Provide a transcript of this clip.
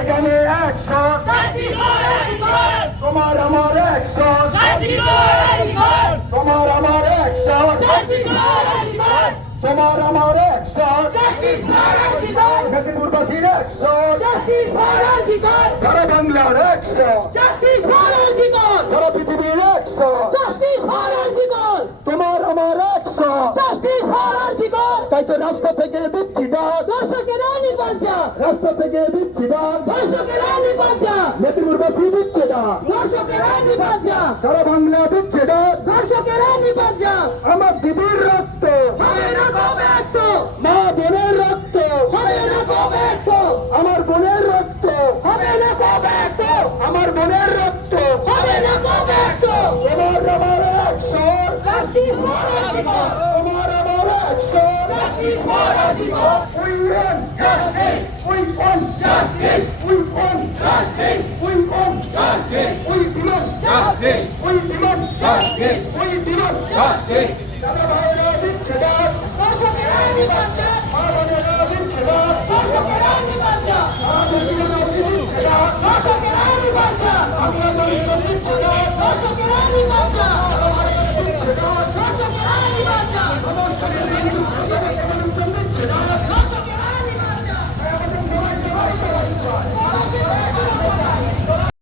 এখানে অ্যাকশন, তোমার আমার অ্যাকশন, তোমার আমার অ্যাকশন, তোমার আমার অ্যাকশন, মেদিনীপুরবাসীর অ্যাকশন, সারা বাংলার অ্যাকশন, সারা পৃথিবীর অ্যাকশন, তোমার আমার অ্যাকশন। তাই তো রাস্তা থেকে দিচ্ছি ডাক, রাস্তা থেকে দিচ্ছি ডাক, মেদিনীপুরবাসী দিচ্ছে ডাক, সারা বাংলা দিচ্ছে ডাক। আমার দিদির রক্ত, মা বোনের রক্ত, আমার বোনের রক্ত, আমার বোনের রক্ত, তোমার আমার অ্যাকশন, তোমার আমার action. We want justice. We want justice. We want justice. We want justice. We demand justice. We demand justice. We demand justice.